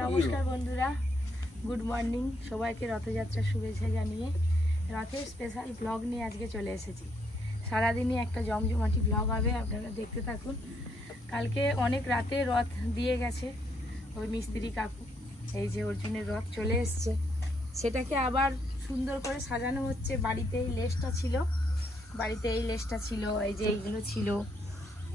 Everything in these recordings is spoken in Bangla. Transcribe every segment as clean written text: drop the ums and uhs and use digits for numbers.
নমস্কার বন্ধুরা, গুড মর্নিং। সবাইকে রথযাত্রার শুভেচ্ছা জানিয়ে রথের স্পেশাল ব্লগ নিয়ে আজকে চলে এসেছি। সারাদিনই একটা জমজমাটি ব্লগ হবে, আপনারা দেখতে থাকুন। কালকে অনেক রাতে রথ দিয়ে গেছে ওই মিস্ত্রি কাকু। এই যে অর্জুনের রথ চলে এসছে, সেটাকে আবার সুন্দর করে সাজানো হচ্ছে। বাড়িতে এই লেসটা ছিল, এই যে এইগুলো ছিল,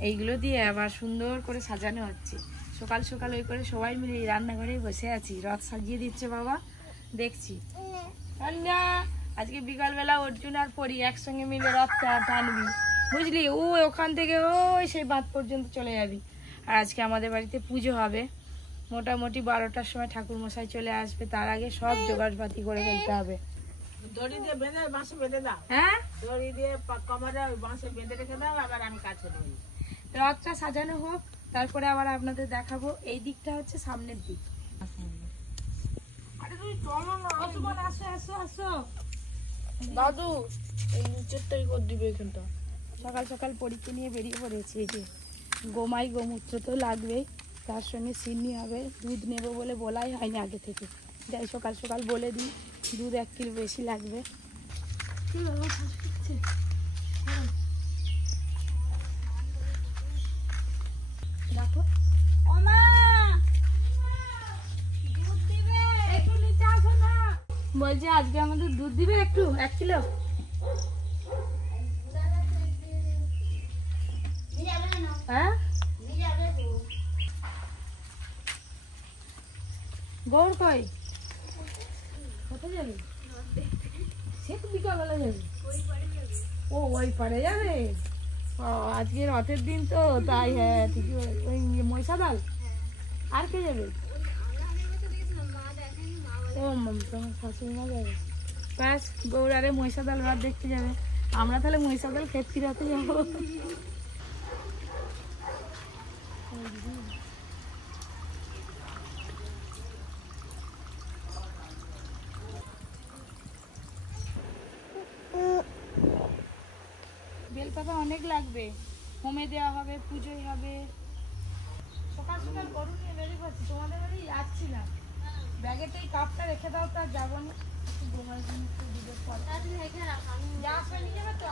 এইগুলো দিয়ে আবার সুন্দর করে সাজানো হচ্ছে। সকাল সকাল ওই করে সবাই মিলে এই রান্নাঘরেই বসে আছি, রথ সাজিয়ে দিচ্ছে বাবা, দেখছি। আজকে বিকালবেলা অর্জুন আর পরি একসঙ্গে মিলে রথ টানবি, বুঝলি? ওখান থেকে ওই সেই বাঁধ পর্যন্ত চলে যাবি। আর আজকে আমাদের বাড়িতে পুজো হবে, মোটামুটি 12টার সময় ঠাকুর মশাই চলে আসবে। তার আগে সব জোগাড়পাতি করে ফেলতে হবে। দড়ি দিয়ে বেঁধে বাঁশে বেঁধে দাও। হ্যাঁ, দড়ি দিয়ে কোমরে বাঁশে বেঁধে রেখে দাও, আবার আমি কাজ করে দিই। রথটা সাজানো হোক, তারপরে আবার আপনাদের দেখাবো। এই দিকটা হচ্ছে সামনের দিক। আরে তুমি চলো না, আসো আসো আসো। দাদু এই নিচেরটাই করে দিবে এখানটা। সকাল সকাল পরীক্ষা নিয়ে বেরিয়ে পড়েছি। এই যে গোমাই গোমূত্র তো লাগবেই, তার সঙ্গে চিনি হবে। দুধ নেব বলে বলাই হয়নি আগে থেকে, যাই সকাল সকাল বলে দিই দুধ 1 কিলো বেশি লাগবে। দেখো বলছে আজকে আমাদের দুধ দিবে একটু, 1 কিলো। হ্যাঁ, গৌর কই, কোথায় যাবি? সে তো বিকালবেলা যাবি। ওই পারে যাবে। আজকে রথের দিন তো, তাই। হ্যাঁ ঠিকই, ওই মহিষাদল। আর কে যাবে? তোমার শাশুড়ি মা যাবে। ব্যাস, গৌর আরে মহিষাদল রথ দেখতে যাবে। আমরা তাহলে মহিষাদল ক্ষেত্রী রথে যাবো। বেলপাতা অনেক লাগবে, হোমে দেওয়া হবে, পুজোই হবে। সকাল সকাল গরু নিয়ে বেরিয়ে পড়ছি, তোমাদের বাড়ি যাচ্ছিলাম। ব্যাগেতে এই কাপটা রেখে দাও, তার যাবো না।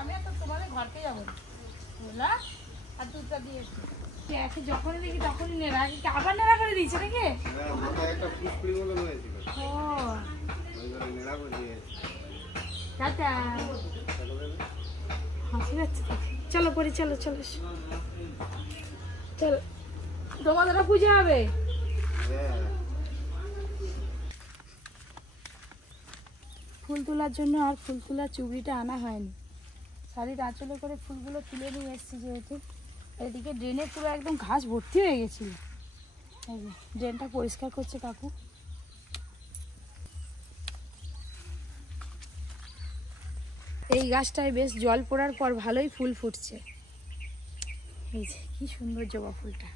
আমি আর তো তোমাদের ঘরকে যাবো না, আর দুধটা দিয়ে যখনই দেখি তখনই নেড়া, আবার নেড়া করে দিয়েছে নাকি? ও টাটা, হাসি যাচ্ছে। চলো পরি, চলো চলো চলো, তোমাদের পুজো হবে। ফুল তোলার জন্য আর ফুল তোলার চুবড়িটা আনা হয়নি। শাড়ির আঁচলে করে ফুলগুলো তুলে নিয়ে এসেছি, যেহেতু এদিকে ড্রেনে পুরো একদম ঘাস ভর্তি হয়ে গেছিল। এই যে ড্রেনটা পরিষ্কার করছে কাকু। এই গাছটায় বেশ জল পড়ার পর ভালোই ফুল ফুটছে। এই যে কি সুন্দর জবা ফুলটা।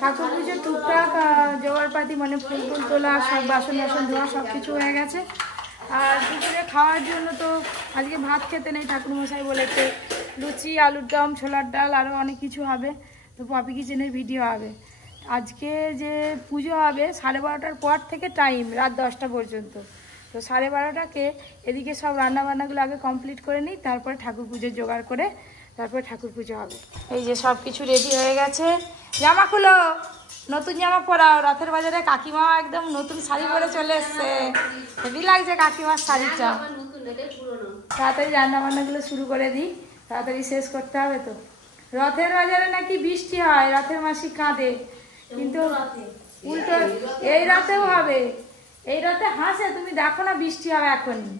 ঠাকুর পুজোর টুকটাক জোগাড়পাতি, মানে ফুল ফুল তোলা, সব বাসন বাসন ধোয়া সব কিছু হয়ে গেছে। আর দুপুরে খাওয়ার জন্য তো আজকে ভাত খেতে নেই, ঠাকুরমশাই বলেছে লুচি, আলুর দম, ছোলার ডাল, আরও অনেক কিছু হবে। তো পপি কিচেনের ভিডিও হবে। আজকে যে পুজো হবে 12:30টার পর থেকে টাইম, রাত 10টা পর্যন্ত। তো 12:30টাকে এদিকে সব রান্নাবান্নাগুলো আগে কমপ্লিট করে নিই, তারপরে ঠাকুর পুজোর জোগাড় করে তারপরে ঠাকুর পুজো হবে। এই যে সব কিছু রেডি হয়ে গেছে। জামা খুলো, নতুন জামা পরাও। রথের বাজারে কাকিমা একদম নতুন শাড়ি পরে চলে এসছে, হেভি লাগছে কাকিমার শাড়িটা। তাড়াতাড়ি রান্না বান্নাগুলো শুরু করে দিই, তাড়াতাড়ি শেষ করতে হবে। তো রথের বাজারে নাকি বৃষ্টি হয়, রথের মাসি কাঁদে, কিন্তু উল্টো এই রাতেও হবে। এই রাতে হাসে, তুমি দেখো না বৃষ্টি হবে এখনই।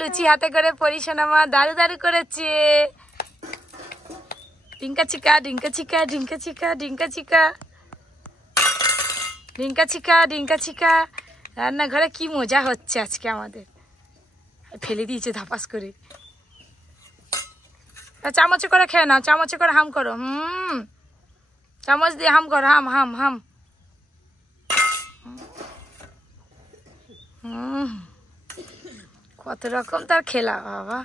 লুচি হাতে করে পরিশোনা মা দারু দারু করেছে। ডিঙ্কা চিকা ডিঙ্কা চিকা ডিঙ্কা চিকা ডিঙ্কা চিকা ডিঙ্কা চিকা ডিঙ্কা চিকা। রান্নাঘরে কি মজা হচ্ছে আজকে আমাদের। ফেলে দিয়েছে ধাপাস করে। চামচে করে খেয়ে নাও, চামচে করে হাম করো। চামচ দিয়ে হাম করো, হাম হাম হাম। কত রকম তার খেলা বাবা।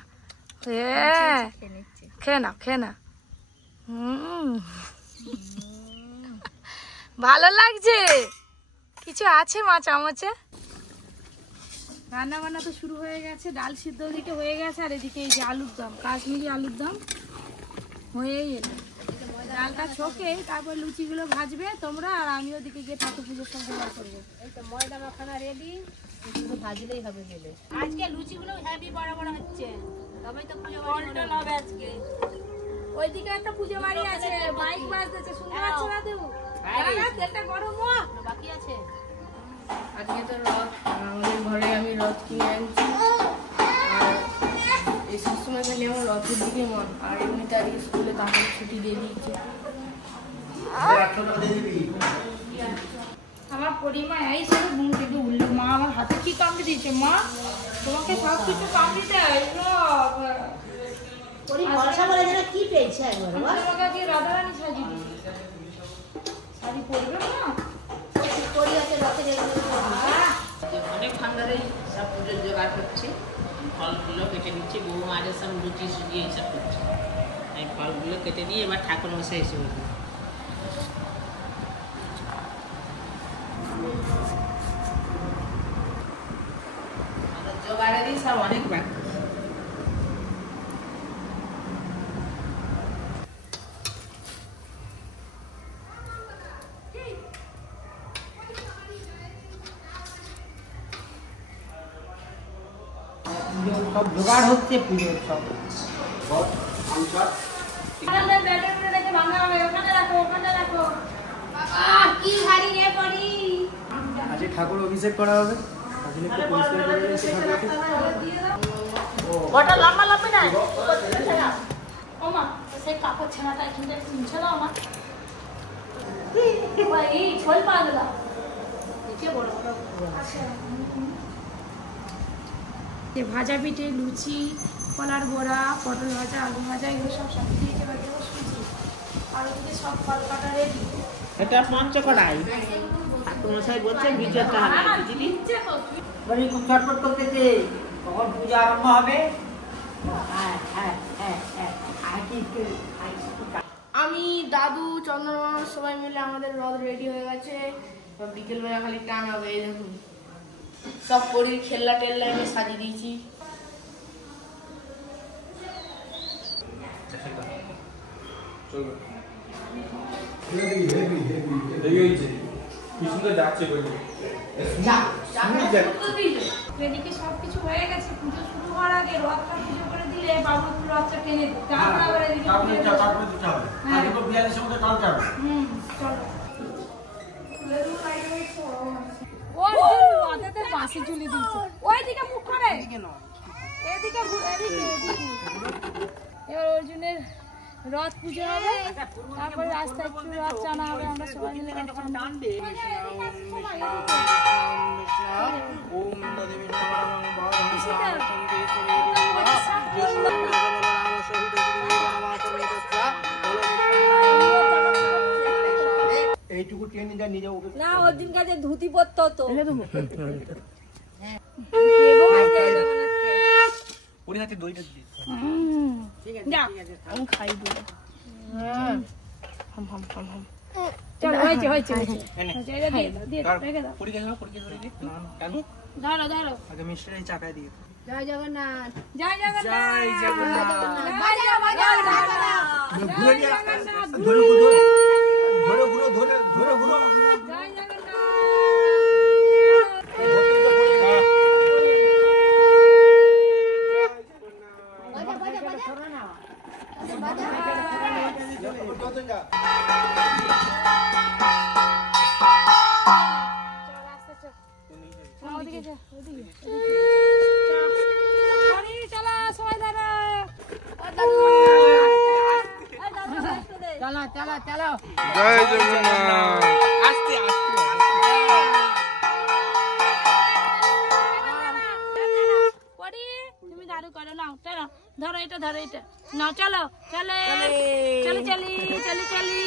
খেয়ে নাও খেয়ে নাও। ভালো লাগছে? কিছু আছে মা চামচে? রান্না বান্না তো শুরু হয়ে গেছে, ডাল সিদ্ধ ওদিকে হয়ে গেছে, আর এদিকে এই যে আলুর দম, কাশ্মীরি আলুর দম হয়েই এলো। ডালটা ছোকে তারপর লুচিগুলো ভাজবে তোমরা, আর আমি ওদিকে গিয়ে ঠাকুর পুজোর সব জোগাড় করবো। এই তো ময়দা মাখানা রেডি, শুধু ভাজলেই হবে গেলে। আজকে লুচিগুলো হেভি বড় বড় হচ্ছে, তবেই তো পুজো বাড়ি হবে আজকে। ওইদিকে একটা পুজো বাড়ি আছে, মাইক বাজতেছে, শুনতে পাচ্ছ না তুই? তেলটা গরম বাকি আছে। আজকে তো রথ, আমাদের ঘরে আমি রথ কিনে আনছি, আর এই সবসময় খালি আমার রথের দিকে মন। আর এমনিতে আজকে স্কুলে তাড়াতাড়ি ছুটি দিয়ে দিয়েছে। আমার পরিমা এই সব মুখ দেখে উঠলো, মা আমার হাতে কি কামড়ে দিয়েছে? মা তোমাকে সব কিছু কামড়ে দেয়, কি পেয়েছে তোমাকে রাধারানী সাজিয়ে দিয়েছে। শাড়ি পরবে না? অনেক ঠান্ডারেই সব পুজোর জোগাড় করছি, ফলগুলো কেটে নিচ্ছি, বউ মাঝে সব লুচি সুজিয়ে এইসব করছি। এই ফলগুলো কেটে দিয়ে এবার ঠাকুর মশাই এসে বলবো। জোগাড়েরই সব অনেক বাকি। সব জোগাড় হচ্ছে পুজোর সব। আজকে ঠাকুর অভিষেক করা হবে, ওটা লম্বা লম্বা না ও মা, সেই কাপড় ছেঁড়াটা এখানটা চিনছে না আমার এই ছোল পা দিলাম দেখে বড় বড়। ভাজা পিঠে, লুচি, কলার বড়া, পটল ভাজা, আলু ভাজা, এগুলো সব সাথে দিয়েছে। সুজি আর ওদিকে সব ফল কাটা রেডি। এটা পঞ্চকড়াই, ঠাকুর মশাই বলছে ভিজতে হবে। খুব ছটফট করতেছে, কখন পূজা আরম্ভ হবে। আমি দাদু চন্দ্রমা সবাই মিলে আমাদের রথ রেডি হয়ে গেছে। বিকেলবেলা খালি টান হবে। এই দেখুন সব পরীর খেলনা টেল্লা এনে সাজিয়ে দিয়েছি। এদিকে সবকিছু হয়ে গেছে, পুজো শুরু হওয়ার আগে রথটা পুজো করে দিলে বাবু রথটা টেনে দিতে, তারপর আবার এদিকে চলো। পাশে ঝুলি দিয়েছে, ওইদিকে মুখ করে এদিকে এবার অর্জুনের রথ পুজো হবে, তারপরে রাস্তায় একটু রথ টানা হবে, আমরা সবাই মিলে রথ টানবে। এইটুকু টেনে যা নিজে না, ওর দিন কাছে ধুতি পরতো তো। ওর হাতে দইটা দিয়ে আমি খাই দিই। চলো হয়েছে হয়েছে ধরো ধরো। আগে মিষ্টিটাই চাকায় দিয়ে। জয় জগন্নাথ। জয় জগন্নাথ। জয় জগন্নাথ। জয় জগন্নাথ। ধরে ঘুরো ধরে ঘুরো। জয় জগন্নাথ। চলো চলো। জয় জগন্নাথ। আস্তে আস্তে তুমি দাঁড়ু করো, নাও চলো, ধরো এটা ধরো এটা, নাও চলো চলে চলি চলি চলি চলি।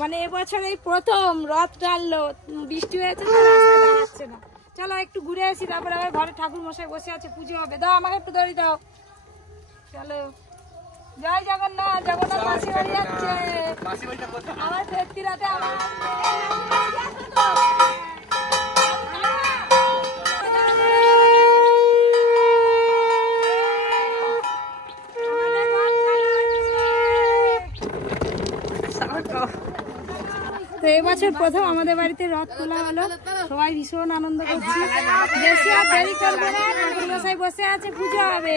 মানে এবছর এই প্রথম রথ টানলো, বৃষ্টি হয়েছে তো রাস্তায় দাঁড়াচ্ছে না, চলো একটু ঘুরে আসি, তারপরে আবার ঘরে ঠাকুর মশাই বসে আছে, পুজো হবে। দাও আমাকে একটু দড়ি দাও। চলো, জয় জগন্নাথ। জগন্নাথ মাসি বাড়ি যাচ্ছে আমার ফেরতি রাতে। আমার তো এবছর প্রথম আমাদের বাড়িতে রথ তোলা হলো, সবাই ভীষণ আনন্দ করছি। বেশি আর দেরি করবো না, ঠাকুর মশাই বসে আছে, পুজো হবে।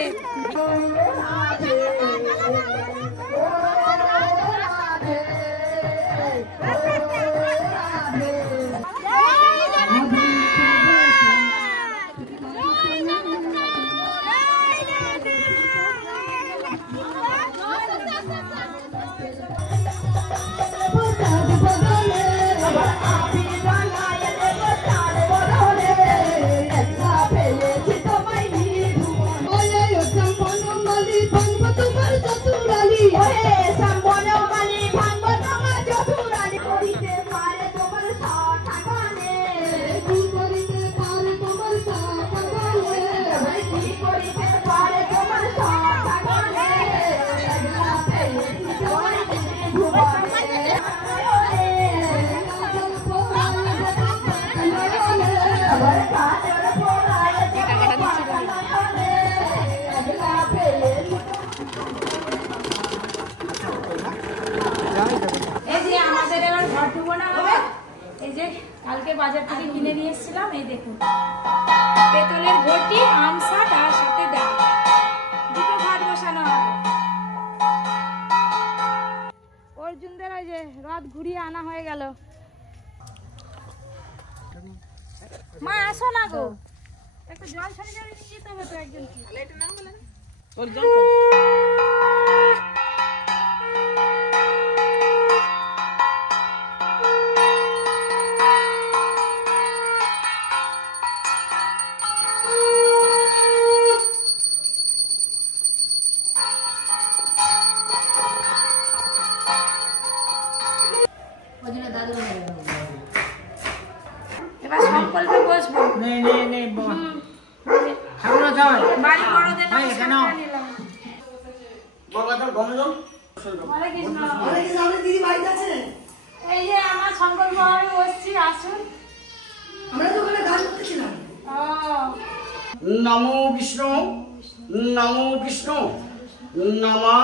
কালকে বাজার থেকে কিনে নিয়ে এসেছিলাম, এই দেখুন পেতলের ঘটি, আম শাক আর সাথে ডাল, দুটো ঘাট বসানো হবে। অর্জুনদের ওই যে রথ ঘুরিয়ে আনা হয়ে গেল। মা আসো না গো, একটা জল ছাড়ি যাবে, যেতে হবে তো একজনকে। এবার সংকল্পে বসবো। नहीं नहीं नहीं ঠাকুর যাও বাড়ি বড়দের ভাই কেন বাবা তো গমন হরে কৃষ্ণ। দিদি বাড়িতে আছে? এই যে আমার সংকল্প আমি বসছি, আসুন। আমরা তো ওখানে গান করতেছিলাম। नमो विष्णु नमः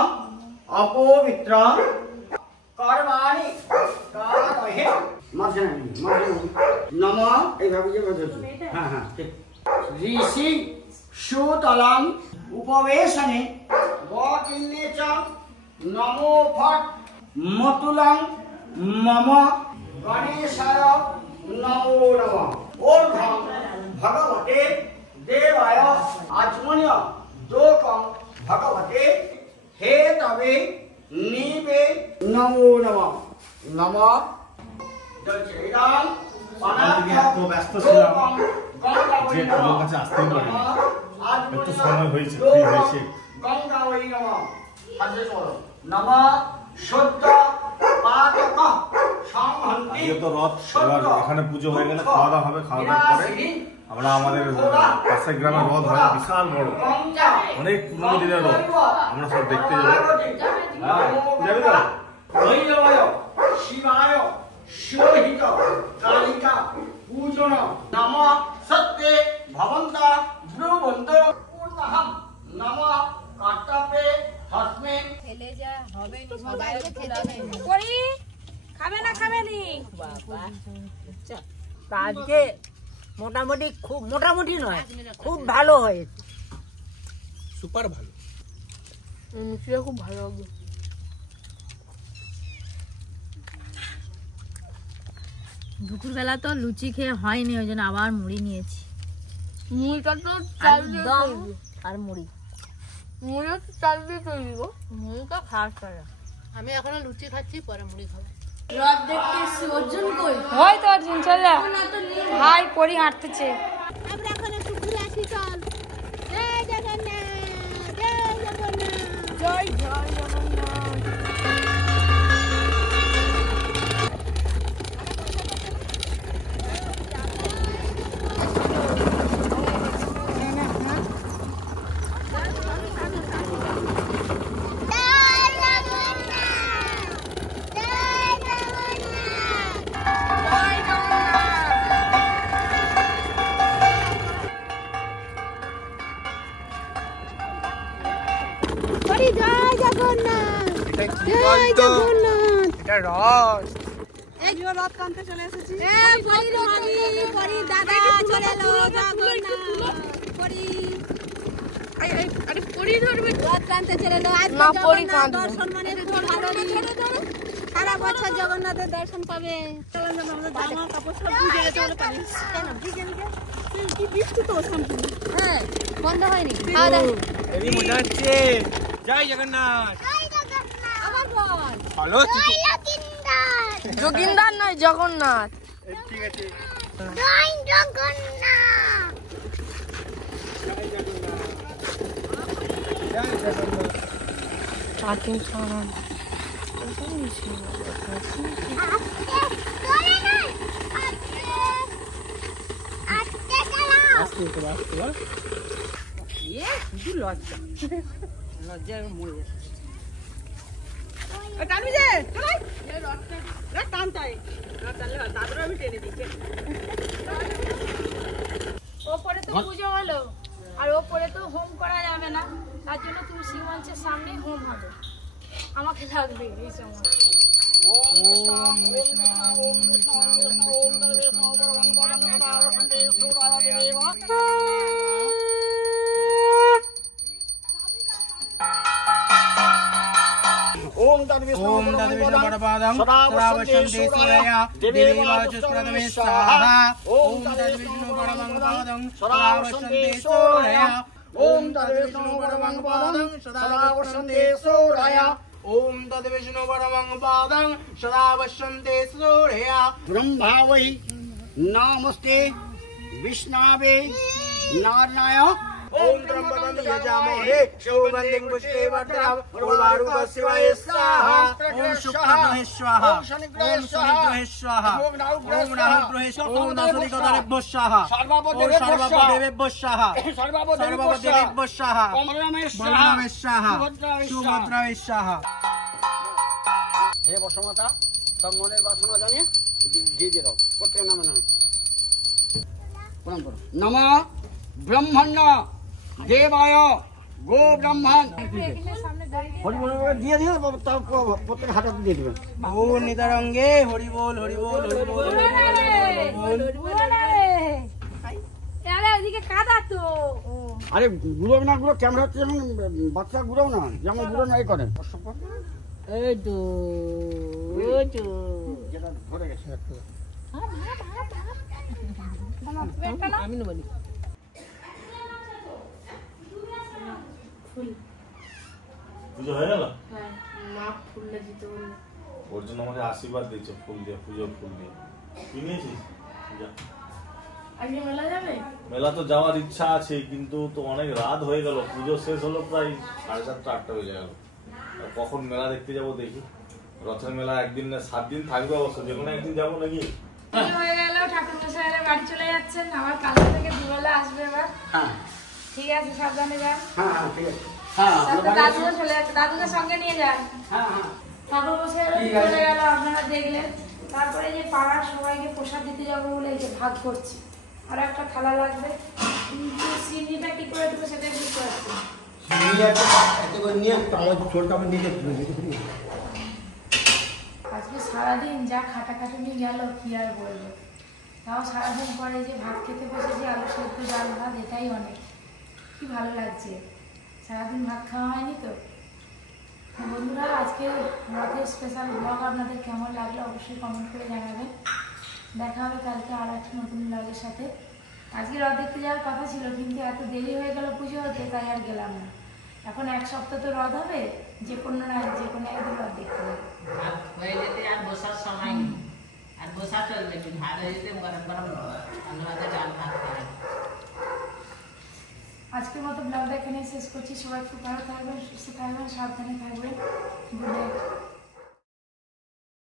अपवित्र कर्माणि कारये नमः এইভাবে যে বলছো। হ্যাঁ হ্যাঁ ঠিক। ঋষি সুতলাং উপবেশনে গকিন্নে চ নমো ফট মতুলাং মম গণেশায় নমো নমঃ। ওর্ধ্বং ভগবতে देवाय आचमन्य दोकं भगवते हे तवे नीवे नमो नमः नमः दर्शयितां এত ব্যস্ত ছিলাম যে তোমার কাছে আসতেই পারিনি, একটু সময় হয়েছে, ফ্রি হয়েছে। গঙ্গাবৈ নমঃ আদেশ করো নমঃ শুদ্ধ পাতক সংহন্তি। আজকে তো রথ, এবার এখানে পুজো হয়ে গেলে খাওয়া দাওয়া হবে, খাওয়া দাওয়ার পরে আমরা আমাদের পাশের গ্রামের রথ হয় বিশাল বড়, অনেক পুরনো দিনের রথ, আমরা সব দেখতে যাবো। হ্যাঁ যাবে তো? ভৈরবায় শিবায় শিবহিত কালিকা পূজন নমঃ সত্যে ভবন্তা ব্রুবন্ত পূর্ণহম নমঃ কর্তব্যে হস্মে। ফেলে যা হবে না, সবাই খেতে করি খাবে না, খাবে নি আজকে মোটামুটি খুব মোটামুটি নয়, খুব ভালো হয়েছে, সুপার ভালো। মিষ্টিটা খুব ভালো হবে। দুপুরবেলা তো লুচি খেয়ে হয়নি, ওই জন্য আবার মুড়ি নিয়েছি। মুড়িটা তো চাল দিয়ে দম তৈরি। আর মুড়ি, মুড়িটা তো চাল দিয়ে তৈরি গো। মুড়ি তো খাওয়া করে। আমি এখনো লুচি খাচ্ছি, পরে মুড়ি খাবো। রথ দেখতে এসছি, অর্জুন কই? ওই তো অর্জুন চল যা, ভাই পরি হাঁটতেছে। আমরা এখন একটু ঘুরে আসি, চল। জয় জগন্নাথ, জয় জগন্নাথ, জয় জয় জগন্নাথ। জগন্নাথ জয় জগন্নাথ এটা রথ রথ টানতে চলে এসেছি পরি দাদা চলে এলো জগন্নাথ পরি আরে পরি ধরবে রথ টানতে চলে এলো আজ জগন্নাথ দর্শন মানে খুব ভালো সারা বছর জগন্নাথের দর্শন পাবে আমার কাপড় সব ভিজে গেছে কেন ভিজে কি বৃষ্টি তো সম্পূর্ণ হ্যাঁ বন্ধ হয়নি খাওয়া দাওয়া এই মজা হচ্ছে জয় জগন্নাথ আবার বল ভালো যোগিন্দার নয় জগন্নাথ। ঠিক আছে জয় জগন্নাথ চাটিং খাওয়া ওপরে তো পুজো হলো আর ওপরে তো হোম করা যাবে না, তার জন্য তুলসী মঞ্চের সামনে হোম হবে। আমাকে লাগবে এই সময়। ओम तद्विष्णु परपादं सदा वसन्ते सूरया देवीवाचस्प्रथमे स्वाहा ओम तद्विष्णु परपादं सदा वसन्ते सूरया ओम तद्विष्णु परपादं सदा वसन्ते सूरया ओम तद्विष्णु परपादं सदा वसन्ते सूरया ब्रह्मा वै नमस्ते विष्णवे नारायणाय ओम त्र्यंबकं यजामहे सुगन्धिं पुष्टिवर्धनम् उर्वारुकस्य शिवाय स्वाहा ओम शुक्लग्रहे स्वाहा ओम शनिग्रहे स्वाहा ओम राहुग्रहे स्वाहा ओम दशदिक्पालेभ्यो स्वाहा सर्वदेवेभ्यो स्वाहा सर्वदेवेभ्यो स्वाहा बलरामे स्वाहा सुभद्रामे स्वाहा। हे बसमाता सब मনের বাসনা জানিয়ে দিয়ে দাও প্রত্যেক নামে নামে প্রণাম করো। নমঃ ব্রহ্মণ্য देवाय गो ब्रह्मण দিয়ে দিয়ে প্রত্যেক হাতে দিয়ে দিবেন। ওম নিতারঙ্গে হরি বল হরি বল হরি বল ওদিকে কাদা তো। আরে গুলো না গুলো ক্যামেরা হচ্ছে যেমন বাচ্চা গুলো না যেমন গুলো নাই করে এই তো যেটা ধরে গেছে আমি না বলি পুজো হয়ে গেল? মা ফুলটা দিতে বললো। ওর জন্য আমাকে আশীর্বাদ দিচ্ছে ফুল দিয়ে, পুজোর ফুল দিয়ে। কি নিয়েছিস? আজকে মেলা যাবে? মেলা তো যাওয়ার ইচ্ছা আছে, কিন্তু তো অনেক রাত হয়ে গেল, পুজো শেষ হলো প্রায় 7:30 8টা বেজে গেল। কখন মেলা দেখতে যাবো দেখি। রথের মেলা একদিন না 7 দিন থাকবে অবশ্য, যে কোনো একদিন যাবো নাকি। হয়ে গেল, ঠাকুর মশাইরা বাড়ি চলে যাচ্ছেন, আবার কাল থেকে দুবেলা আসবে এবার। হ্যাঁ ঠিক আছে, সাবধানে যান। হ্যাঁ হ্যাঁ ঠিক আছে। হ্যাঁ দাদুও চলে যাচ্ছে, দাদুকে সঙ্গে নিয়ে যান। হ্যাঁ হ্যাঁ ঠাকুর মশাইরা চলে গেল, আপনারা দেখলেন। তারপরে যে পাড়ার সবাইকে প্রসাদ দিতে যাবো বলে এই যে ভাগ করছি, আর একটা থালা লাগবে, কিন্তু চিনিটা কি করে দেবো সেটাই বুঝতে পারছি না। আজকে সারাদিন যা খাটাখাটুনি গেল কি আর বলবো। তাও সারাদিন পরে যে ভাত খেতে বসেছি, আলু সেদ্ধ ডাল ভাত, এটাই অনেক। কি ভালো লাগছে, সারাদিন ভাত খাওয়া হয়নি তো। বন্ধুরা, আজকে রথের স্পেশাল ব্লগ আপনাদের কেমন লাগলো অবশ্যই কমেন্ট করে জানাবেন। দেখা হবে কালকে আর একটা নতুন ব্লগের সাথে। আজকে রথ দেখতে যাওয়ার কথা ছিল, কিন্তু এত দেরি হয়ে গেল পুজো হতে, তাই আর গেলাম না। এখন 1 সপ্তাহ তো রথ হবে, যে কোনো একদিন রথ দেখতে হবে। আর হয়ে যেতে আর বসার সময় নেই, আর বসা চলবে কি, ভাত হয়ে যেতে গরম গরম আমাদের ডাল ভাত খাবে। আজকের মতো ব্লগটা এখানে শেষ করছি। সবাই খুব ভালো থাকবেন, সুস্থ থাকবেন, সাবধানে থাকবেন। Good night.